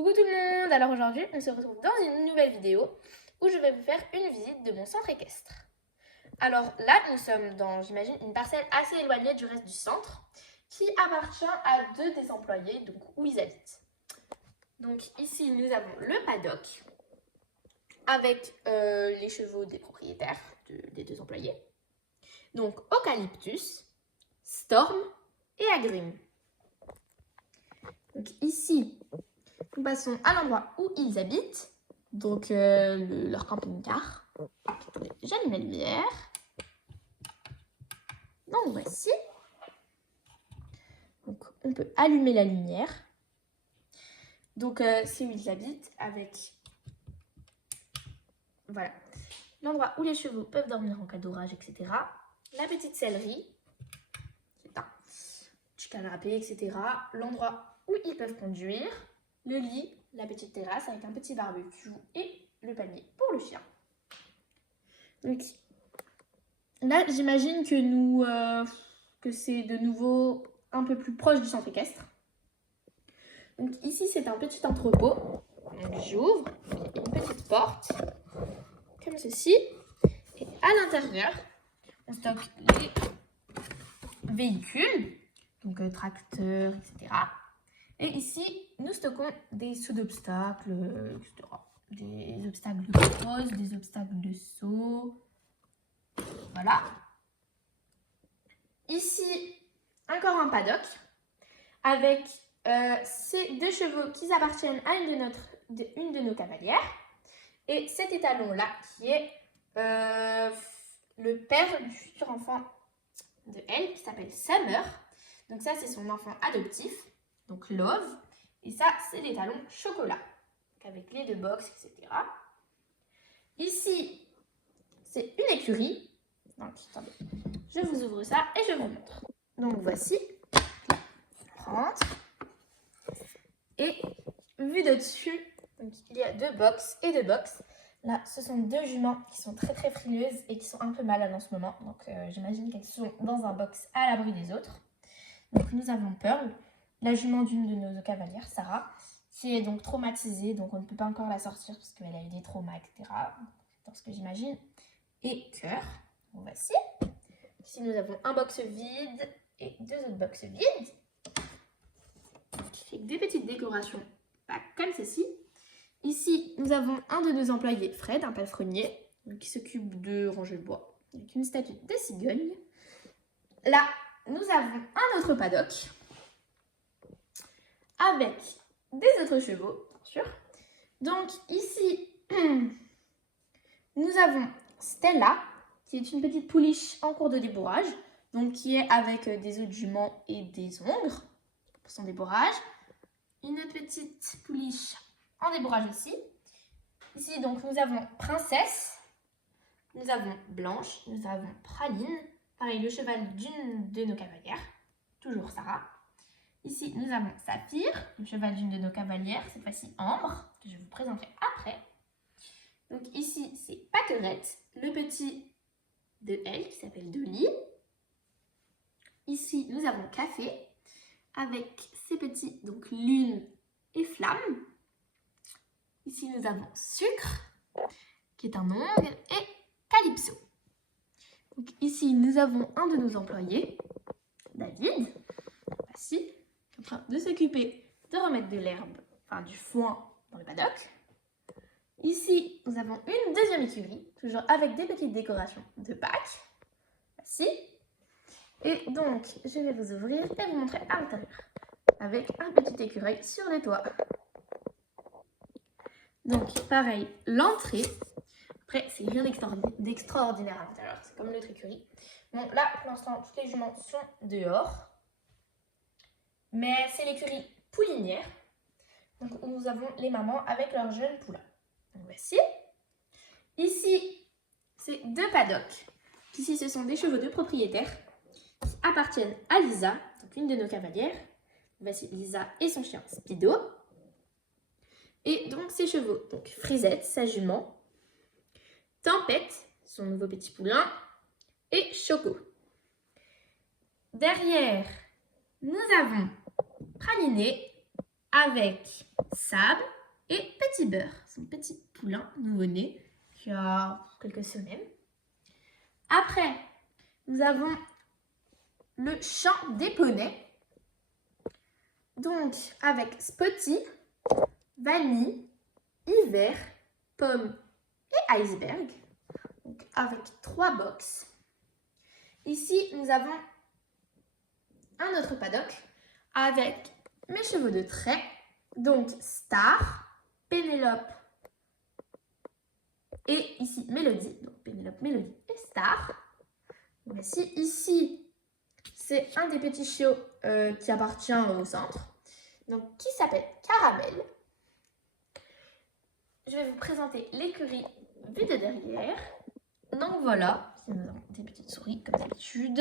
Coucou tout le monde. Alors aujourd'hui, on se retrouve dans une nouvelle vidéo où je vais vous faire une visite de mon centre équestre. Alors là, nous sommes dans, j'imagine, une parcelle assez éloignée du reste du centre qui appartient à deux des employés, donc où ils habitent. Donc ici, nous avons le paddock avec les chevaux des propriétaires des deux employés. Donc Eucalyptus, Storm et Agrim. Donc ici, nous passons à l'endroit où ils habitent, donc leur camping-car. J'allume la lumière. Donc voici. Donc on peut allumer la lumière. Donc c'est où ils habitent avec, voilà, l'endroit où les chevaux peuvent dormir en cas d'orage, etc. La petite sellerie, c'est un petit canapé, etc. L'endroit où ils peuvent conduire, le lit, la petite terrasse avec un petit barbecue et le panier pour le chien. Donc là, j'imagine que c'est de nouveau un peu plus proche du centre équestre. Donc ici, c'est un petit entrepôt. Donc j'ouvre, une petite porte, comme ceci. Et à l'intérieur, on stocke les véhicules, donc tracteurs, etc. Et ici, nous stockons des sauts d'obstacles, etc. Des obstacles de crosse, des obstacles de saut. Voilà. Ici, encore un paddock avec ces deux chevaux qui appartiennent à une de nos cavalières. Et cet étalon-là qui est le père du futur enfant de elle, qui s'appelle Summer. Donc ça, c'est son enfant adoptif, donc Love. Et ça, c'est l'étalon Chocolat, avec les deux box, etc. Ici, c'est une écurie. Donc, attendez, je vous ouvre ça et je vous montre. Donc voici, on rentre. Et vu de dessus, donc, il y a deux box et deux box. Là, ce sont deux juments qui sont très très frileuses et qui sont un peu malades en ce moment. Donc j'imagine qu'elles sont dans un box à l'abri des autres. Donc nous avons Pearl, la jument d'une de nos cavalières, Sarah, qui est donc traumatisée. Donc on ne peut pas encore la sortir parce qu'elle a eu des traumas, etc. Dans ce que j'imagine. Et Cœur, donc voici. Ici nous avons un box vide et deux autres box vides. Qui fait des petites décorations, pas comme ceci. Ici, nous avons un de nos employés, Fred, un palefrenier, qui s'occupe de ranger le bois, avec une statue de cigogne. Là, nous avons un autre paddock, avec des autres chevaux, bien sûr. Donc ici, nous avons Stella, qui est une petite pouliche en cours de débourrage, donc qui est avec des œufs de jument et des ongres pour son débourrage. Une autre petite pouliche en débourrage aussi. Ici, donc, nous avons Princesse, nous avons Blanche, nous avons Praline, pareil, le cheval d'une de nos cavalières, toujours Sarah. Ici, nous avons Saphir, le cheval d'une de nos cavalières, cette fois-ci Ambre, que je vous présenterai après. Donc ici, c'est Pâquerette, le petit de elle, qui s'appelle Dolly. Ici, nous avons Café, avec ses petits, donc Lune et Flamme. Ici, nous avons Sucre, qui est un ongle, et Calypso. Donc, ici, nous avons un de nos employés, David, voici, qui est en train de s'occuper de remettre de l'herbe, enfin du foin dans le paddock. Ici, nous avons une deuxième écurie, toujours avec des petites décorations de Pâques. Voici. Et donc, je vais vous ouvrir et vous montrer à l'intérieur, avec un petit écureuil sur le toit. Donc, pareil, l'entrée. Après, c'est rien d'extraordinaire à l'intérieur. C'est comme notre écurie. Bon, là, pour l'instant, toutes les juments sont dehors. Mais c'est l'écurie poulinière. Donc, où nous avons les mamans avec leurs jeunes poulains. Donc, voici. Ici, c'est deux paddocks. Ici, ce sont des chevaux de propriétaires qui appartiennent à Lisa, donc une de nos cavalières. Voici Lisa et son chien Speedo. Et donc ses chevaux, donc Frisette, sa jument, Tempête, son nouveau petit poulain, et Choco. Derrière, nous avons Praliné, avec Sab et Petit Beurre, son petit poulain nouveau-né qui a quelques semaines. Après, nous avons le chant des poneys. Donc, avec Spotty, Vanille, Hiver, Pomme et Iceberg. Donc, avec 3 box. Ici, nous avons un autre paddock avec mes chevaux de trait. Donc, Star, Pénélope et ici Mélodie. Donc, Pénélope, Mélodie et Star. Voici ici, c'est un des petits chiots qui appartient au centre. Donc, qui s'appelle Caramel. Je vais vous présenter l'écurie vue de derrière. Donc voilà, ici nous avons des petites souris comme d'habitude.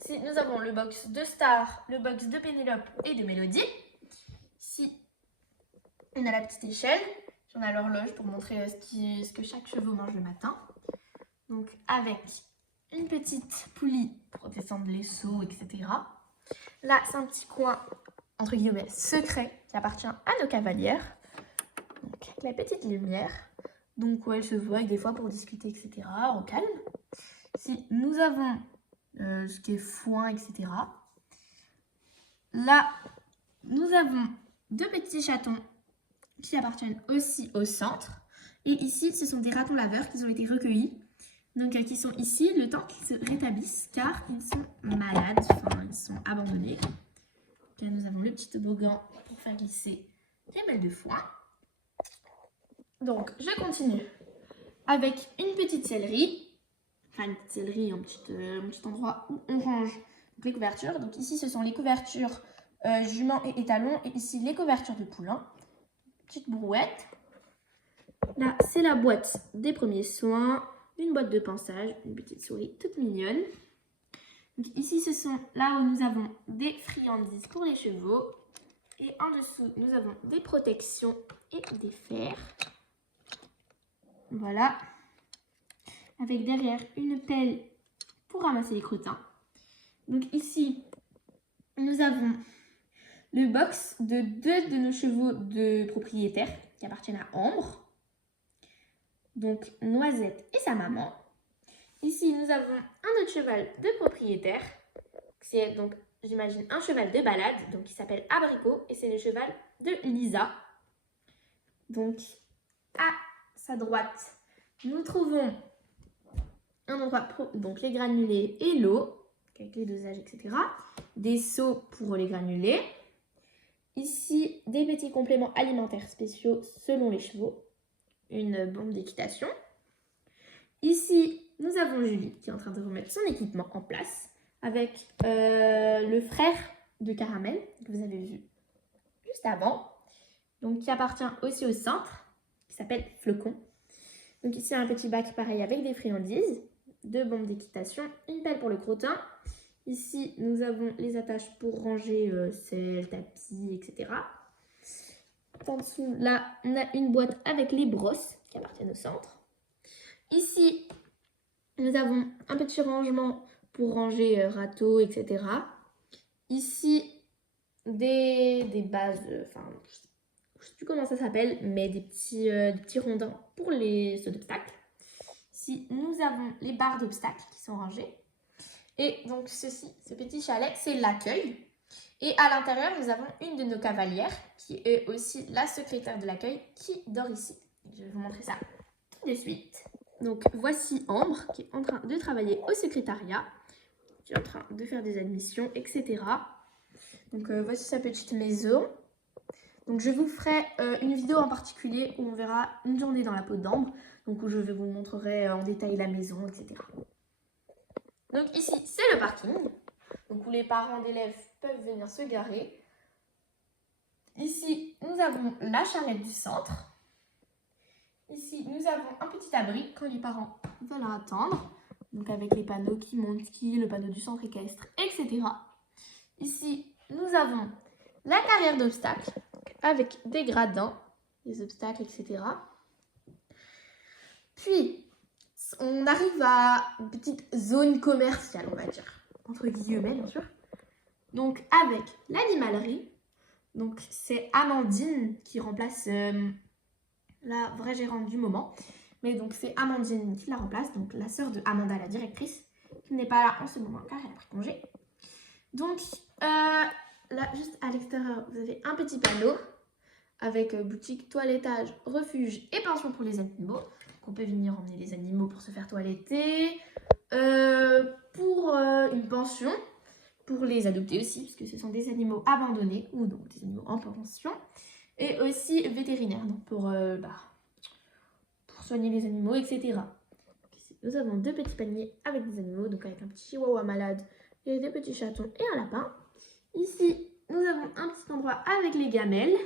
Ici nous avons le box de Star, le box de Pénélope et de Mélodie. Ici on a la petite échelle, on a l'horloge pour montrer ce que chaque chevaux mange le matin. Donc avec une petite poulie pour descendre les seaux, etc. Là c'est un petit coin entre guillemets secret qui appartient à nos cavalières. Donc avec la petite lumière. Donc où elles se voient des fois pour discuter, etc. au calme. Ici, nous avons ce qui est foin, etc. Là, nous avons 2 petits chatons qui appartiennent aussi au centre. Et ici, ce sont des ratons laveurs qui ont été recueillis. Donc qui sont ici le temps qu'ils se rétablissent car ils sont malades, enfin ils sont abandonnés. Là, nous avons le petit toboggan pour faire glisser les balles de foin. Donc, je continue avec une petite sellerie. Enfin, une petite sellerie, un petit endroit où on range les couvertures. Donc ici, ce sont les couvertures jument et étalon. Et ici, les couvertures de poulain. Petite brouette. Là, c'est la boîte des premiers soins. Une boîte de pansage. Une petite souris toute mignonne. Donc ici, ce sont là où nous avons des friandises pour les chevaux. Et en dessous, nous avons des protections et des fers. Voilà, avec derrière une pelle pour ramasser les crottins. Donc ici, nous avons le box de 2 de nos chevaux de propriétaires qui appartiennent à Ambre. Donc Noisette et sa maman. Ici, nous avons un autre cheval de propriétaire. C'est donc, j'imagine, un cheval de balade, donc qui s'appelle Abricot. Et c'est le cheval de Lisa. Donc, à sa droite, nous trouvons un endroit donc les granulés et l'eau, avec les dosages, etc. Des seaux pour les granulés. Ici, des petits compléments alimentaires spéciaux selon les chevaux. Une bombe d'équitation. Ici, nous avons Julie qui est en train de remettre son équipement en place avec le frère de Caramel que vous avez vu juste avant. Donc, qui appartient aussi au centre, qui s'appelle Flocon. Donc ici, un petit bac pareil avec des friandises, 2 bombes d'équitation, une pelle pour le crottin. Ici, nous avons les attaches pour ranger sel, tapis, etc. En dessous, là, on a une boîte avec les brosses qui appartiennent au centre. Ici, nous avons un petit rangement pour ranger râteaux, etc. Ici, des bases, enfin, je ne sais plus comment ça s'appelle, mais des petits rondins pour les sauts d'obstacles. Ici, nous avons les barres d'obstacles qui sont rangées. Et donc, ce petit chalet, c'est l'accueil. Et à l'intérieur, nous avons une de nos cavalières, qui est aussi la secrétaire de l'accueil, qui dort ici. Je vais vous montrer ça tout de suite. Donc, voici Ambre, qui est en train de travailler au secrétariat, qui est en train de faire des admissions, etc. Donc, voici sa petite maison. Donc je vous ferai une vidéo en particulier où on verra une journée dans la peau d'Ambre, donc où je vous montrerai en détail la maison, etc. Donc ici, c'est le parking, donc où les parents d'élèves peuvent venir se garer. Ici, nous avons la charrette du centre. Ici, nous avons un petit abri quand les parents veulent attendre, donc avec les panneaux qui montent ski, le panneau du centre équestre, etc. Ici, nous avons la carrière d'obstacles, avec des gradins, des obstacles, etc. Puis, on arrive à une petite zone commerciale, on va dire, entre guillemets, bien sûr. Donc, avec l'animalerie, Donc c'est Amandine qui remplace la vraie gérante du moment. Mais donc c'est Amandine qui la remplace, donc la sœur de Amanda, la directrice, qui n'est pas là en ce moment car elle a pris congé. Donc là, juste à l'extérieur, vous avez un petit panneau avec boutique, toilettage, refuge et pension pour les animaux. Donc on peut venir emmener les animaux pour se faire toiletter, pour une pension, pour les adopter aussi, parce que ce sont des animaux abandonnés ou donc des animaux en pension, et aussi vétérinaire, donc pour soigner les animaux, etc. Ici, nous avons 2 petits paniers avec des animaux, donc avec un petit chihuahua malade et des petits chatons et un lapin. Ici, nous avons un petit endroit avec les gamelles.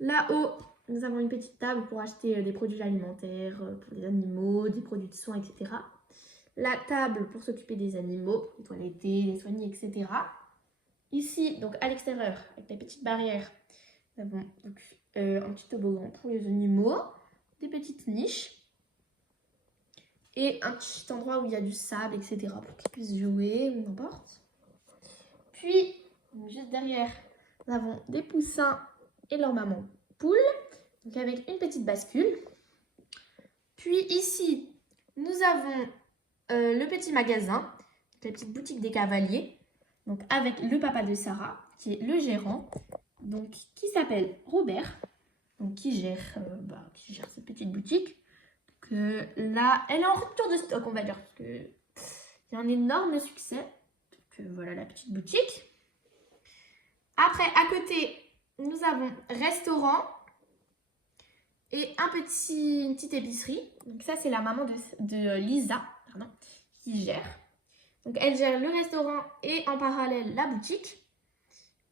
Là-haut, nous avons une petite table pour acheter des produits alimentaires pour les animaux, des produits de soins, etc. La table pour s'occuper des animaux, les toiletter, les soigner, etc. Ici, donc à l'extérieur, avec la petite barrière, nous avons donc, un petit toboggan pour les animaux, des petites niches et un petit endroit où il y a du sable, etc. pour qu'ils puissent jouer ou n'importe. Puis, juste derrière, nous avons des poussins et leur maman poule, donc avec une petite bascule. Puis ici, nous avons le petit magasin, la petite boutique des cavaliers, donc avec le papa de Sarah, qui est le gérant, donc qui s'appelle Robert, donc qui gère cette petite boutique. Donc, là, elle est en rupture de stock, on va dire, parce que il y a un énorme succès. Donc, voilà la petite boutique. Après, à côté, nous avons restaurant et une petite épicerie. Donc ça, c'est la maman de Lisa, qui gère. Donc elle gère le restaurant et en parallèle la boutique.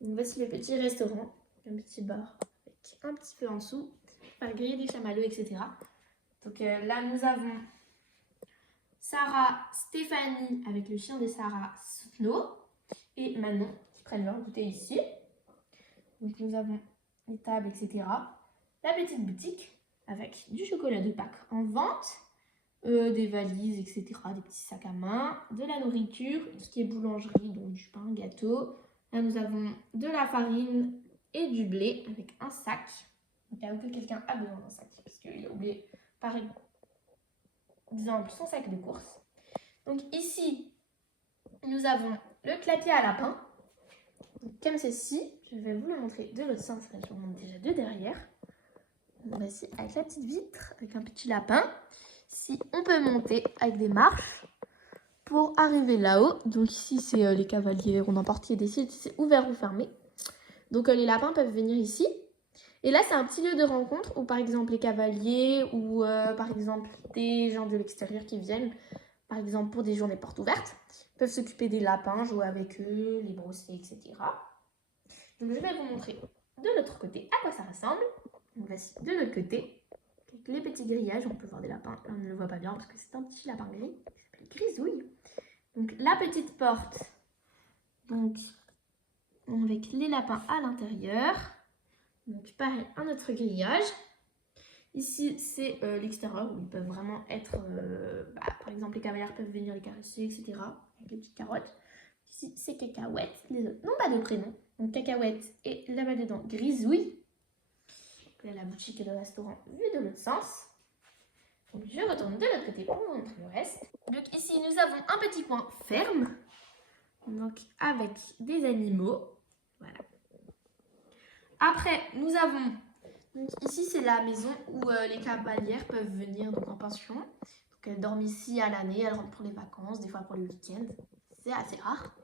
Donc voici le petit restaurant, un petit bar avec un petit peu en dessous, faire griller des chamallows, etc. Donc là, nous avons Sarah, Stéphanie avec le chien de Sarah, Snow, et Manon qui prennent leur goûter ici. Donc nous avons les tables, etc. La petite boutique avec du chocolat de Pâques en vente, des valises, etc. Des petits sacs à main, de la nourriture, tout ce qui est boulangerie, donc du pain, gâteau. Là nous avons de la farine et du blé avec un sac. Donc là où quelqu'un a besoin d'un sac parce qu'il a oublié par exemple son sac de course. Donc ici nous avons le clapier à lapin. Donc, comme ceci, je vais vous le montrer de l'autre sens, je vous montre déjà de derrière. Voici avec la petite vitre, avec un petit lapin. Ici, on peut monter avec des marches pour arriver là-haut. Donc ici, c'est les cavaliers, on n'importe qui décide si c'est ouvert ou fermé. Donc les lapins peuvent venir ici. Et là, c'est un petit lieu de rencontre où par exemple les cavaliers ou par exemple des gens de l'extérieur qui viennent, par exemple pour des journées portes ouvertes, peuvent s'occuper des lapins, jouer avec eux, les brosser, etc. Donc je vais vous montrer de l'autre côté à quoi ça ressemble. Donc voici de l'autre côté, avec les petits grillages, on peut voir des lapins. Là on ne le voit pas bien parce que c'est un petit lapin gris qui s'appelle Grisouille. Donc la petite porte, donc avec les lapins à l'intérieur. Donc pareil, un autre grillage. Ici, c'est l'extérieur où ils peuvent vraiment être, par exemple, les cavalières peuvent venir les caresser, etc. Avec les petites carottes. Ici, c'est Cacahuète. Les autres n'ont pas de prénom. Donc Cacahuète et là-bas dedans, Grisouille. Là, la boutique et le restaurant vu de l'autre sens. Donc je retourne de l'autre côté pour vous montrer le reste. Donc ici, nous avons un petit coin ferme. Donc avec des animaux. Voilà. Après, nous avons... Donc ici, c'est la maison où les cavalières peuvent venir donc, en pension. Donc elles dorment ici à l'année, elles rentrent pour les vacances, des fois pour les week-ends. C'est assez rare.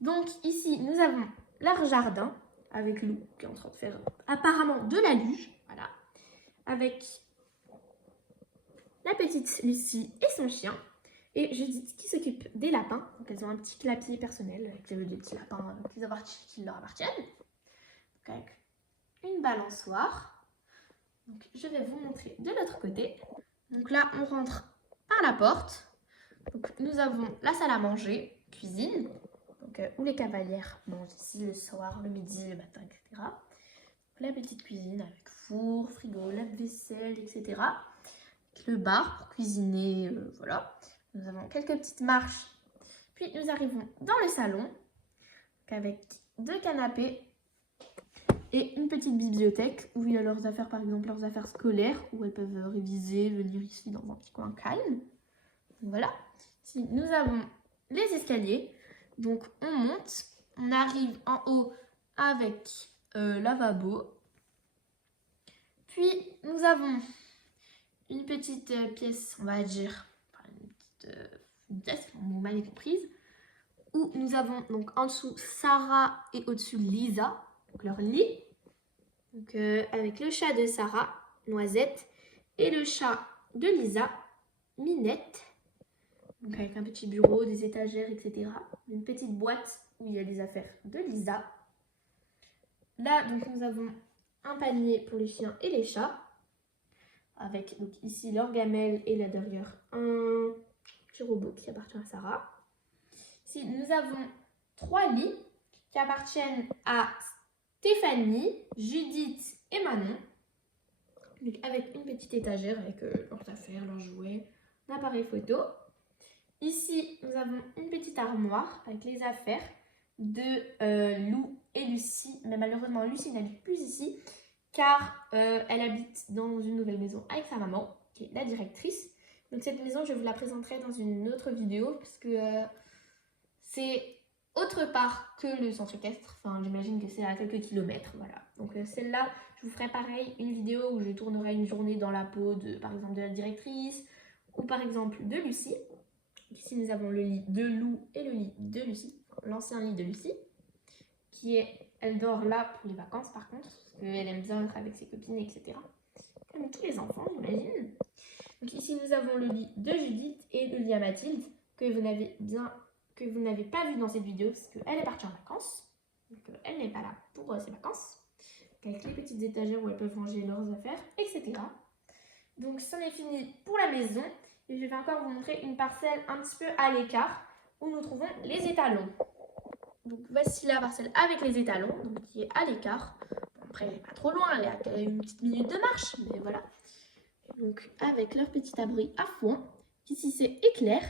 Donc ici, nous avons leur jardin avec Lou qui est en train de faire apparemment de la luge. Voilà. Avec la petite Lucie et son chien. Et Judith qui s'occupe des lapins. Donc elles ont un petit clapier personnel avec des petits lapins qui leur appartiennent. Donc avec une balançoire. Donc je vais vous montrer de l'autre côté. Donc là on rentre par la porte. Donc nous avons la salle à manger, cuisine, donc, où les cavalières mangent ici le soir, le midi, le matin, etc. Donc, la petite cuisine avec four, frigo, lave-vaisselle, etc. Avec le bar pour cuisiner, voilà. Nous avons quelques petites marches. Puis nous arrivons dans le salon avec 2 canapés Et une petite bibliothèque où il y a leurs affaires, par exemple leurs affaires scolaires, où elles peuvent réviser, venir ici dans un petit coin calme. Voilà. Ici, nous avons les escaliers. Donc, on monte. On arrive en haut avec lavabo. Puis, nous avons une petite pièce, on va dire, enfin, une petite pièce, vous m'avez comprise, où nous avons donc en dessous Sarah et au-dessus Lisa, donc leur lit. Donc, avec le chat de Sarah, Noisette, et le chat de Lisa, Minette. Donc avec un petit bureau, des étagères, etc. Une petite boîte où il y a des affaires de Lisa. Là, donc nous avons un panier pour les chiens et les chats. Avec donc ici leur gamelle et là derrière un petit robot qui appartient à Sarah. Ici, nous avons 3 lits qui appartiennent à Stéphanie, Judith et Manon. Donc avec une petite étagère avec leurs affaires, leurs jouets, un appareil photo. Ici, nous avons une petite armoire avec les affaires de Lou et Lucie. Mais malheureusement, Lucie n'habite plus ici car elle habite dans une nouvelle maison avec sa maman, qui est la directrice. Donc cette maison, je vous la présenterai dans une autre vidéo parce que c'est autre part que le centre équestre. Enfin, j'imagine que c'est à quelques kilomètres, voilà. Donc celle-là, je vous ferai pareil, une vidéo où je tournerai une journée dans la peau de, par exemple, de la directrice ou par exemple de Lucie. Ici, nous avons le lit de Lou et le lit de Lucie, l'ancien lit de Lucie, qui est, elle dort là pour les vacances par contre, parce qu'elle aime bien être avec ses copines, etc. Comme tous les enfants, j'imagine. Donc ici, nous avons le lit de Judith et le lit à Mathilde, que vous n'avez pas vu dans cette vidéo, parce qu'elle est partie en vacances. Donc elle n'est pas là pour ses vacances. Donc, avec les petites étagères où elles peuvent ranger leurs affaires, etc. Donc, c'en est fini pour la maison. Et je vais encore vous montrer une parcelle un petit peu à l'écart où nous trouvons les étalons. Donc, voici la parcelle avec les étalons, donc, qui est à l'écart. Bon, après, elle n'est pas trop loin, elle est à une petite minute de marche, mais voilà. Donc, avec leur petit abri à foin. Ici, c'est Éclair,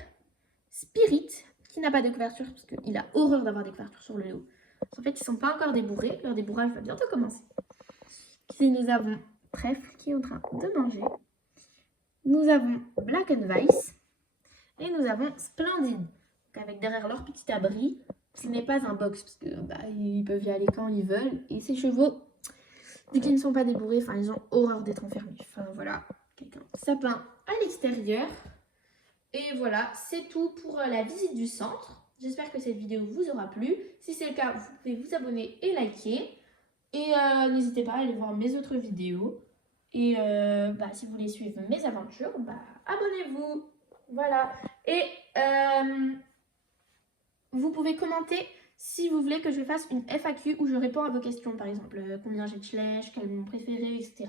Spirit, qui n'a pas de couverture, parce qu'il a horreur d'avoir des couvertures sur le dos. En fait, ils ne sont pas encore débourrés. Leur débourrage va bientôt commencer. Ici, nous avons Trèfle qui est en train de manger. Nous avons Black and Vice. Et nous avons Splendide. Donc avec derrière leur petit abri. Ce n'est pas un box, parce que ils peuvent y aller quand ils veulent. Et ces chevaux, vu qu'ils ne sont pas débourrés, enfin, ils ont horreur d'être enfermés. Enfin, voilà. Quelqu'un sapin à l'extérieur. Et voilà, c'est tout pour la visite du centre. J'espère que cette vidéo vous aura plu. Si c'est le cas, vous pouvez vous abonner et liker. Et n'hésitez pas à aller voir mes autres vidéos. Et si vous voulez suivre mes aventures, abonnez-vous. Voilà. Et vous pouvez commenter si vous voulez que je fasse une FAQ où je réponds à vos questions. Par exemple, combien j'ai de flèches, quel est mon préféré, etc.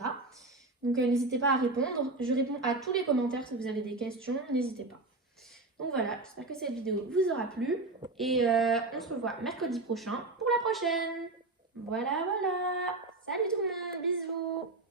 Donc n'hésitez pas à répondre. Je réponds à tous les commentaires si vous avez des questions. N'hésitez pas. Donc voilà, j'espère que cette vidéo vous aura plu. Et on se revoit mercredi prochain pour la prochaine. Voilà. Salut tout le monde, bisous.